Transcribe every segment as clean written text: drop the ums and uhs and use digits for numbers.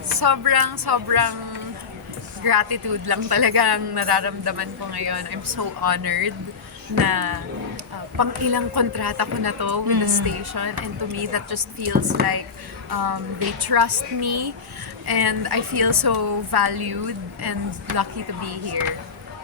Sobrang gratitude lang talaga ang nararamdaman ko ngayon. I'm so honored na pang ilang kontrata ko na to with the station, and to me that just feels like they trust me and I feel so valued and lucky to be here.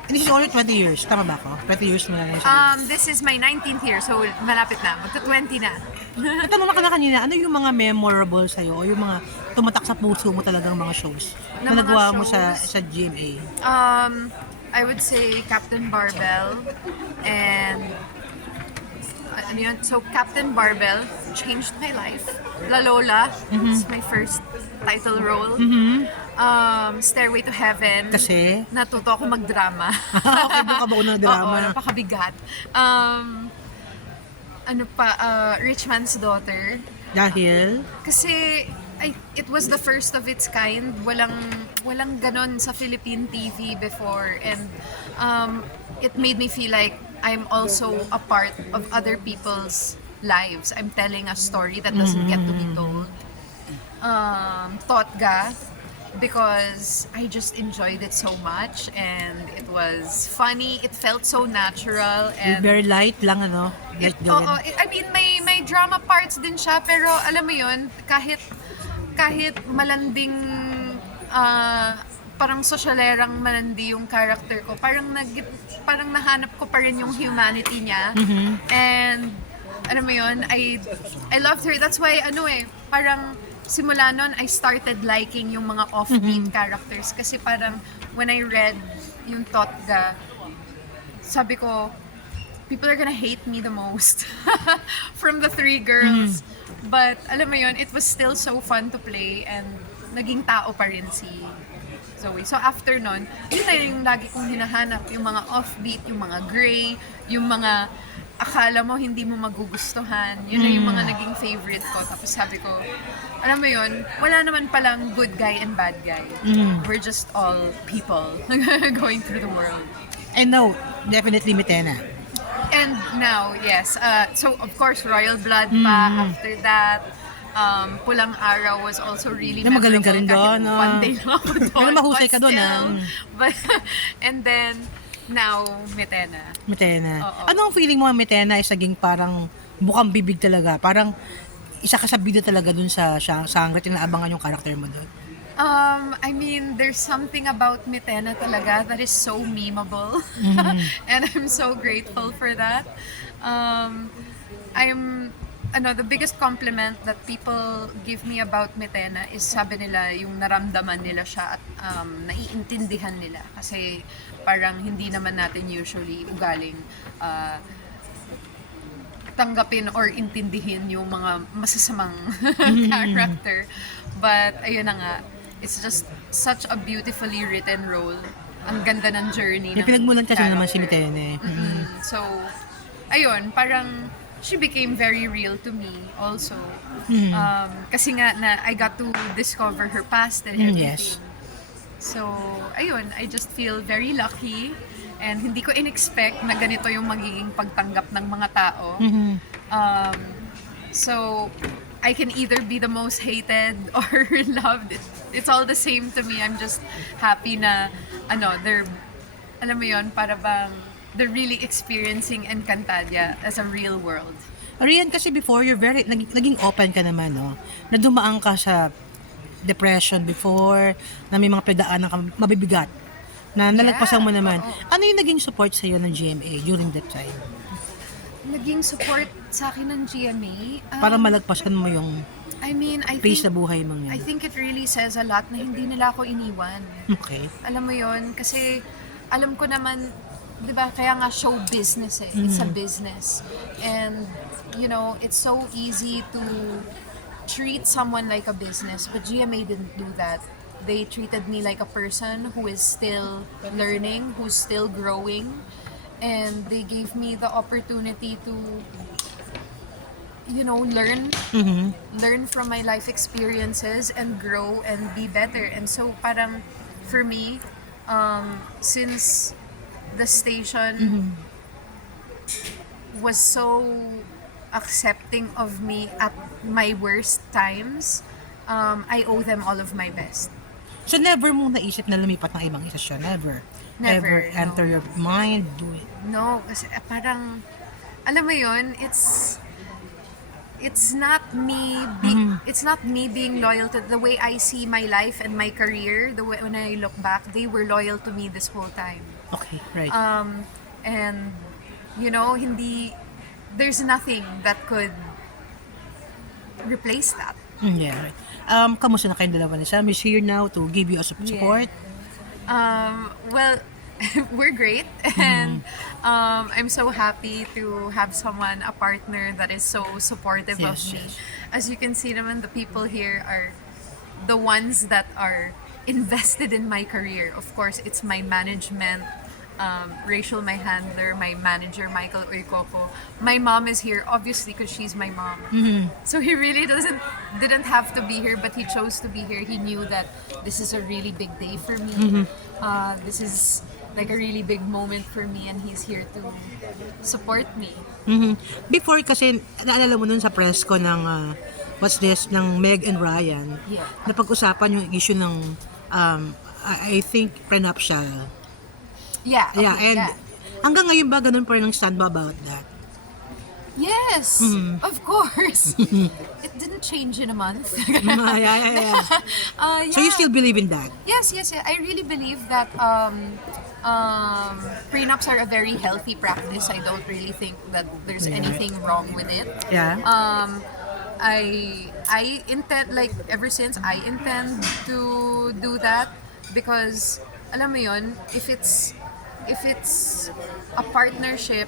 And this is only 20 years. Tama ba ako? 20 years mo na lang siya. This is my 19th year, so malapit na. Magta-20 na. Natanong ka na kanina, ano yung mga memorable sa'yo o yung mga tumatak sa puso mo talagang mga shows Na na mga nagawa mo sa shows? GMA? I would say Captain Barbell and ano yun? So Captain Barbell changed my life. La Lola is my first title role. Stairway to Heaven. Kasi? Natuto ako magdrama. Okay, doon ka ba unang drama? Oo, napakabigat. Rich Man's Daughter. Dahil? Kasi it was the first of its kind. Walang ganon sa Philippine TV before, and it made me feel like I'm also a part of other people's lives. I'm telling a story that doesn't get to be told. Totga, because I just enjoyed it so much and it was funny. It felt so natural and Very light lang, ano? Light gawin. I mean, may drama parts din siya, pero alam mo yun, kahit malanding, parang sosyalerang malandi yung character ko, parang nahanap ko pa rin yung humanity niya. And, alam mo yun, I loved her. That's why, parang simula nun, I started liking yung mga offbeat characters. Kasi parang, when I read yung Totga, sabi ko, people are gonna hate me the most from the three girls. But alam mo yun, it was still so fun to play and naging tao pa rin si Zoe. So after nun, yun na yung lagi kong hinahanap, yung mga offbeat, yung mga gray, yung mga akala mo hindi mo magugustuhan. Yun na yung mga naging favorite ko. Tapos sabi ko, alam mo yun, wala naman palang good guy and bad guy. We're just all people going through the world. And no, definitely Mitena. And now, yes. So, of course, Royal Blood pa. After that, Pulang Araw was also really Na magaling ka rin memorable. doon, no? One day lang ako doon. Pero mahusay but ka doon, still. But, and then, now, Mitena. Mitena. Oo. Ano ang feeling mo ang Mitena is naging parang bukang bibig talaga? Parang isa ka sa bida talaga dun sa Sangre, tinaabangan yung karakter mo doon. I mean, there's something about Mitena talaga that is so memeable. And I'm so grateful for that. The biggest compliment that people give me about Mitena is sabi nila yung naramdaman nila siya at naiintindihan nila. Kasi parang hindi naman natin usually ugaling tanggapin or intindihin yung mga masasamang character. But ayun na nga, it's just such a beautifully written role. Ang ganda ng journey May ng pinagmulan kasi naman si character. Mitena eh. So, ayun, parang she became very real to me also. Kasi nga na I got to discover her past and everything. Yes. So, ayun, I just feel very lucky and hindi ko in-expect na ganito yung magiging pagtanggap ng mga tao. So, I can either be the most hated or loved. It's all the same to me. I'm just happy na, they're, alam mo yun, para bang, they're really experiencing Encantadia as a real world. Rian, kasi before, naging open ka naman, no? Na dumaan ka sa depression before, na may mga pedaanan ka mabibigat, na nalagpasan mo naman. oo. Ano yung naging support sa'yo ng GMA during that time? Naging support sa akin ng GMA. Para malagpasan mo yung I mean, pace na buhay mong I yun. think it really says a lot na hindi nila ako iniwan. Okay. Alam mo yon, kasi alam ko naman, di ba, kaya nga show business eh. It's a business. And, it's so easy to treat someone like a business, but GMA didn't do that. They treated me like a person who is still learning, who's still growing, and they gave me the opportunity to, learn from my life experiences and grow and be better. And so parang for me, since the station was so accepting of me at my worst times, I owe them all of my best. So never mo naisip na lumipat ng ibang istasyon? Never? Never, Ever enter your mind, do it? No, kasi parang, alam mo yun, it's not me it's not me being loyal to the way I see my life and my career. The way when I look back, they were loyal to me this whole time. Okay, right. And you know, there's nothing that could replace that. Yeah, right. Kamusta na kayong dalawa ni Sam? Is here now to give you a support? Well, we're great, and I'm so happy to have someone, a partner that is so supportive of Yes, me. yes. As you can see naman, the people here are the ones that are invested in my career. Of course, it's my management, Rachel, my handler, my manager, Michael Uykoko. My mom is here, obviously, because she's my mom. So he really didn't have to be here, but he chose to be here. He knew that this is a really big day for me. This is like a really big moment for me, and he's here to support me. Before kasi, naalala mo nun sa press ko ng, what's this, ng Meg and Ryan, Yeah. napag-usapan yung issue ng, I think, prenuptial. Yeah. Okay, Yeah, and yeah. hanggang ngayon ba ganun pa rin ang stand mo about that? Yes, of course. It didn't change in a month. Yeah. So you Yeah. still believe in that? Yes. I really believe that prenups are a very healthy practice. I don't really think that there's anything wrong with it. Yeah. I intend, like, ever since I intend to do that, because alam mo yun, if it's a partnership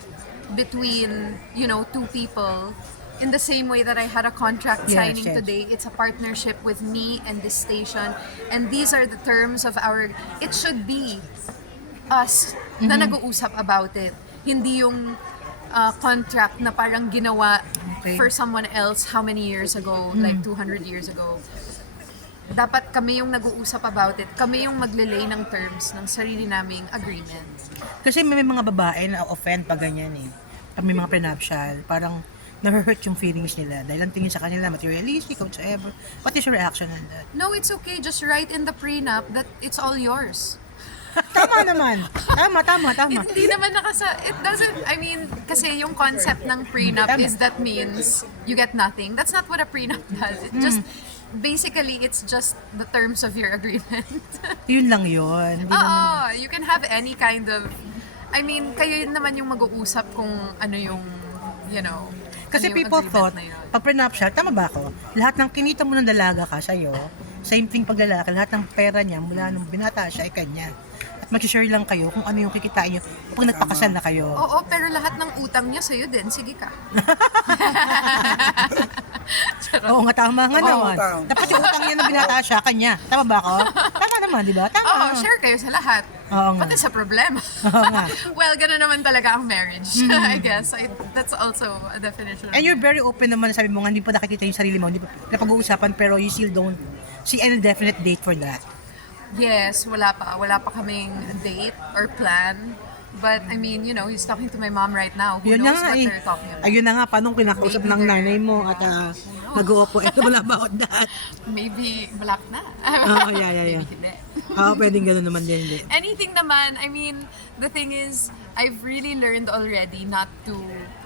between, you know, two people, in the same way that I had a contract Yes, signing yes. today, it's a partnership with me and this station, and these are the terms of our, it should be us na nag-uusap about it, hindi yung contract na parang ginawa Okay. for someone else how many years ago, like 200 years ago. Dapat kami yung nag-uusap about it, kami yung maglilay ng terms ng sarili naming agreement. Kasi may mga babae na offend pag ganyan eh. Pag may mga prenuptial, parang na-hurt yung feelings nila dahil ang tingin sa kanila materialistic, whatsoever. What is your reaction on that? No, it's okay, just write in the prenup that it's all yours. Tama naman. Tama. Hindi naman it doesn't, I mean, kasi yung concept ng prenup Tama. is that means you get nothing. That's not what a prenup does. It just, basically, it's just the terms of your agreement. Yun lang yun. Hindi naman. Oo, you can have any kind of, I mean, kayo naman yung mag-uusap kung ano yung, you know, Kasi ano yung people agreement thought, na yun. pag prenuptial, tama ba ako? Lahat ng kinita mo ng dalaga ka sa'yo, same thing pag lalaki, lahat ng pera niya mula nung binata siya ay kanya. At mag-share lang kayo kung ano yung kikitain niyo pag nagpakasal na kayo. Oo, pero lahat ng utang niya sa'yo din. Sige ka. Oo nga, tama nga naman. utang. Dapat yung utang niya na binata siya, kanya. Tama ba ako? Tama naman, di ba? Tama. Oo, share kayo sa lahat. Oo nga. Pati sa problema. Oo nga. Well, gano'n naman talaga ang marriage, I guess. That's also a definition. And you're very open naman, sabi mo nga, hindi pa nakikita yung sarili mo, hindi pa napag-uusapan, pero you still don't see any definite date for that. Yes, wala pa. Wala pa kaming date or plan. But, I mean, you know, he's talking to my mom right now. Who Yun na knows nga what eh. they're talking about? Ayun na nga, paano kinakausap Maybe ng they're- nanay mo at nag-uupo, eto wala about that. Maybe, malap na. Oo, yeah. Maybe hindi. Oo, pwedeng gano'n naman din. Anything naman, I mean, the thing is, I've really learned already not to,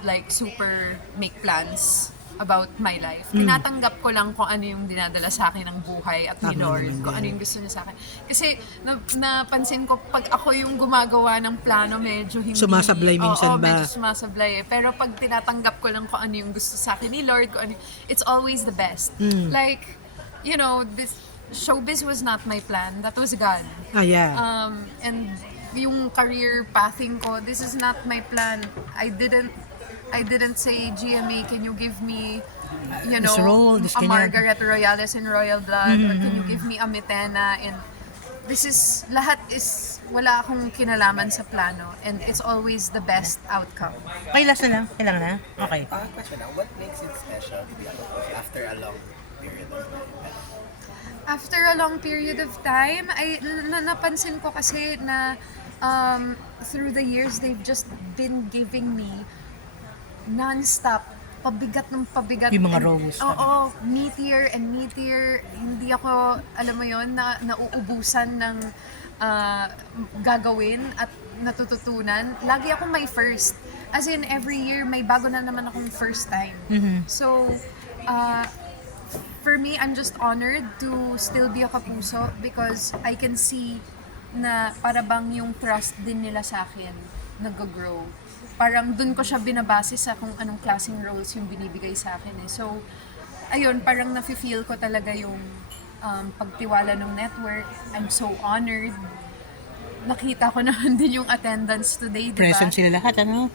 like, super make plans about my life. Tinatanggap ko lang kung ano yung dinadala sa akin ng buhay at ni Tama Lord, naman kung yan. ano yung gusto niya sa akin. Kasi napansin ko, pag ako yung gumagawa ng plano, medyo hindi... Sumasablay minsan Oo, ba? medyo sumasablay eh. Pero pag tinatanggap ko lang kung ano yung gusto sa akin ni Lord, kung ano, it's always the best. Like, you know, this showbiz was not my plan. That was God. Ah, yeah. And yung career pathing ko, this is not my plan. I didn't say, GMA, can you give me, you know, This role, this a ganyan. Margaret Royales in Royal Blood, or can you give me a Mitena in... This is, lahat is, wala akong kinalaman sa plano, and it's always the best outcome. Okay, last na lang. Kailangan na? Okay. Question lang, what makes it special to be a couple after a long period of time? After a long period of time, napansin ko kasi na through the years, they've just been giving me non-stop pabigat ng pabigat. Yung mga And- roles. Oo, meatier and meatier. Hindi ako, alam mo yon na nauubusan ng gagawin at natututunan. Lagi ako may first. As in, every year, may bago na naman akong first time. So, for me, I'm just honored to still be a Kapuso because I can see na para bang yung trust din nila sa akin nag-grow. Parang dun ko siya binabase sa kung anong klaseng roles yung binibigay sa akin eh. So, ayun, parang nafe-feel ko talaga yung pagtiwala ng network. I'm so honored. Nakita ko naman din yung attendance today, di ba? Present sila lahat, ano?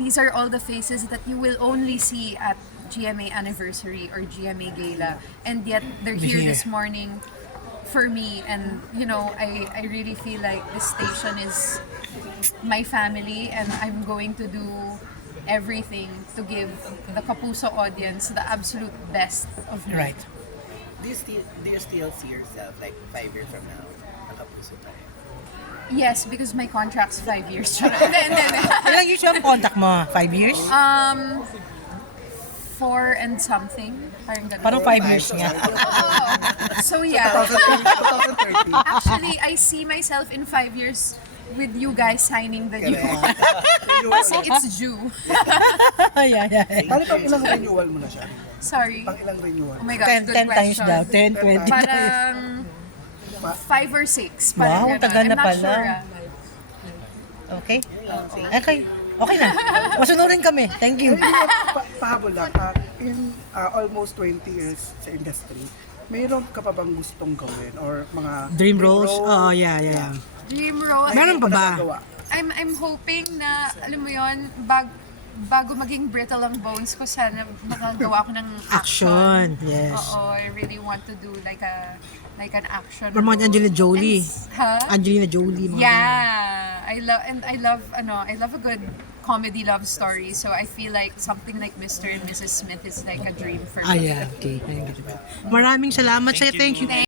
These are all the faces that you will only see at GMA Anniversary or GMA Gala. And yet, they're here this morning for me. And, you know, I really feel like this station is my family and I'm going to do everything to give the Kapuso audience the absolute best of me. Right. Do you still see yourself like 5 years from now? Nakapuso tayo. Yes, because my contract's 5 years. Hindi. Ilang years yung contact mo? 5 years? 4 and something. Parang ganun. Parang 5 years nga. So yeah. 2030. Actually, I see myself in 5 years with you guys signing the new one. Kasi Kasi it's due. yeah. Bali pang ilang renewal mo na siya? Sorry. Pang ilang renewal? Oh my God, 10 good times question. daw. 10, 20 times. Parang 5 or 6. Parang Wow, ganun. tagal na I'm not pala. sure. Okay? Okay na. Masunurin kami. Thank you. Pahabol lang. In almost 20 years sa industry, mayroon ka pa bang gustong gawin? Or mga Dream roles? Oh, yeah. Dream role. Meron pa ba? Nagagawa? I'm hoping na, alam mo yon, bago maging brittle ang bones ko, sana makagawa ko ng Action. Yes. Oo, I really want to do like an action. Or mga Angelina Jolie. Huh? Angelina Jolie. Mga Yeah, I love a good comedy love story. So I feel like something like Mr. and Mrs. Smith is like a dream for me. Ah, yeah. Okay. Maraming salamat sa'yo. Thank you.